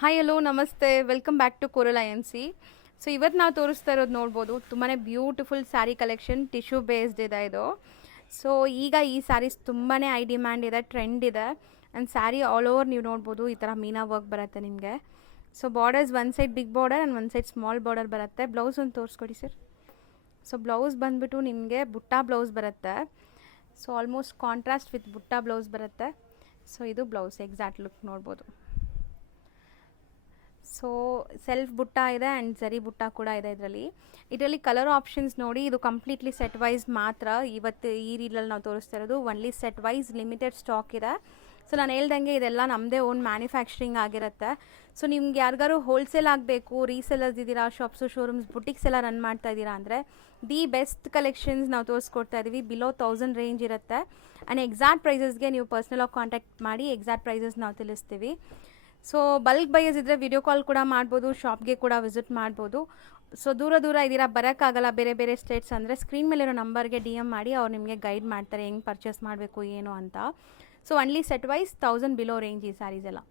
Hi hello ನಮಸ್ತೆ welcome back to Coral Inc. So ಇವತ್ತು ನಾವು ತೋರಿಸ್ತಾ ಇರೋದು ನೋಡ್ಬೋದು, ತುಂಬಾ beautiful sari collection, tissue based ಇದೆ ಇದು. ಸೊ ಈಗ ಈ ಸ್ಯಾರೀಸ್ ತುಂಬಾ ಐ ಡಿಮ್ಯಾಂಡ್ ಇದೆ, ಟ್ರೆಂಡ್ ಇದೆ. ಆ್ಯಂಡ್ ಸ್ಯಾರಿ ಆಲ್ ಓವರ್ ನೀವು ನೋಡ್ಬೋದು ಈ ಥರ ಮೀನಾ ವರ್ಕ್ ಬರುತ್ತೆ ನಿಮಗೆ. So borders one side big border and one side small border ಬರುತ್ತೆ. ಬ್ಲೌಸ್ ಒಂದು ತೋರಿಸ್ಕೊಡಿ ಸರ್. ಸೊ ಬ್ಲೌಸ್ ಬಂದುಬಿಟ್ಟು ನಿಮಗೆ ಬುಟ್ಟ ಬ್ಲೌಸ್ ಬರುತ್ತೆ. ಸೊ ಆಲ್ಮೋಸ್ಟ್ ಕಾಂಟ್ರಾಸ್ಟ್ ವಿತ್ ಬುಟ್ಟ ಬ್ಲೌಸ್ ಬರುತ್ತೆ. ಸೊ ಇದು ಬ್ಲೌಸ್ ಎಕ್ಸಾಕ್ಟ್ ಲುಕ್ ನೋಡ್ಬೋದು. ಸೊ ಸೆಲ್ಫ್ ಬುಟ್ಟ ಇದೆ ಆ್ಯಂಡ್ ಜರಿ ಬುಟ್ಟ ಕೂಡ ಇದೆ ಇದರಲ್ಲಿ ಕಲರ್ ಆಪ್ಷನ್ಸ್ ನೋಡಿ. ಇದು ಕಂಪ್ಲೀಟ್ಲಿ ಸೆಟ್ ವೈಸ್ ಮಾತ್ರ ಇವತ್ತು ಈ ರೀಲಲ್ಲಿ ನಾವು ತೋರಿಸ್ತಾ ಇರೋದು. Only set wise limited stock ಇದೆ. ಸೊ ನಾನು ಹೇಳ್ದಂಗೆ ಇದೆಲ್ಲ ನಮ್ಮದೇ ಓನ್ ಮ್ಯಾನುಫ್ಯಾಕ್ಚರಿಂಗ್ ಆಗಿರುತ್ತೆ. ಸೊ ನಿಮ್ಗೆ ಯಾರಿಗಾರು ಹೋಲ್ಸೇಲ್ ಆಗಬೇಕು, ರೀಸೆಲರ್ಸ್ ಇದ್ದೀರಾ, ಶಾಪ್ಸು ಶೋರೂಮ್ಸ್ ಬುಟಿಕ್ಸ್ ಎಲ್ಲ ರನ್ ಮಾಡ್ತಾ ಇದ್ದೀರಾ ಅಂದರೆ ದಿ ಬೆಸ್ಟ್ ಕಲೆಕ್ಷನ್ಸ್ ನಾವು ತೋರಿಸ್ಕೊಡ್ತಾ ಇದ್ದೀವಿ. ಬಿಲೋ 1000 ರೇಂಜ್ ಇರುತ್ತೆ. ಆ್ಯಂಡ್ ಎಕ್ಸಾಕ್ಟ್ ಪ್ರೈಸಸ್ಗೆ ನೀವು ಪರ್ಸ್ನಲಾಗಿ ಕಾಂಟ್ಯಾಕ್ಟ್ ಮಾಡಿ ಎಕ್ಸಾಕ್ಟ್ ಪ್ರೈಸಸ್ ನಾವು ತಿಳಿಸ್ತೀವಿ. ಸೊ ಬಲ್ಕ್ ಬೈಯರ್ಸ್ ಇದ್ದರೆ ವಿಡಿಯೋ ಕಾಲ್ ಕೂಡ ಮಾಡ್ಬೋದು, ಶಾಪ್ಗೆ ಕೂಡ ವಿಸಿಟ್ ಮಾಡ್ಬೋದು. ಸೊ ದೂರ ಇದ್ದೀರಾ, ಬರೋಕ್ಕಾಗಲ್ಲ, ಬೇರೆ ಬೇರೆ ಸ್ಟೇಟ್ಸ್ ಅಂದರೆ ಸ್ಕ್ರೀನ್ ಮೇಲಿರೋ ನಂಬರ್ಗೆ DM ಮಾಡಿ, ಅವ್ರು ನಿಮಗೆ ಗೈಡ್ ಮಾಡ್ತಾರೆ ಹೆಂಗೆ ಪರ್ಚೇಸ್ ಮಾಡಬೇಕು ಏನು ಅಂತ. So only set wise 1000 below range ಈ ಸ್ಯಾರೀಸ್ ಎಲ್ಲ.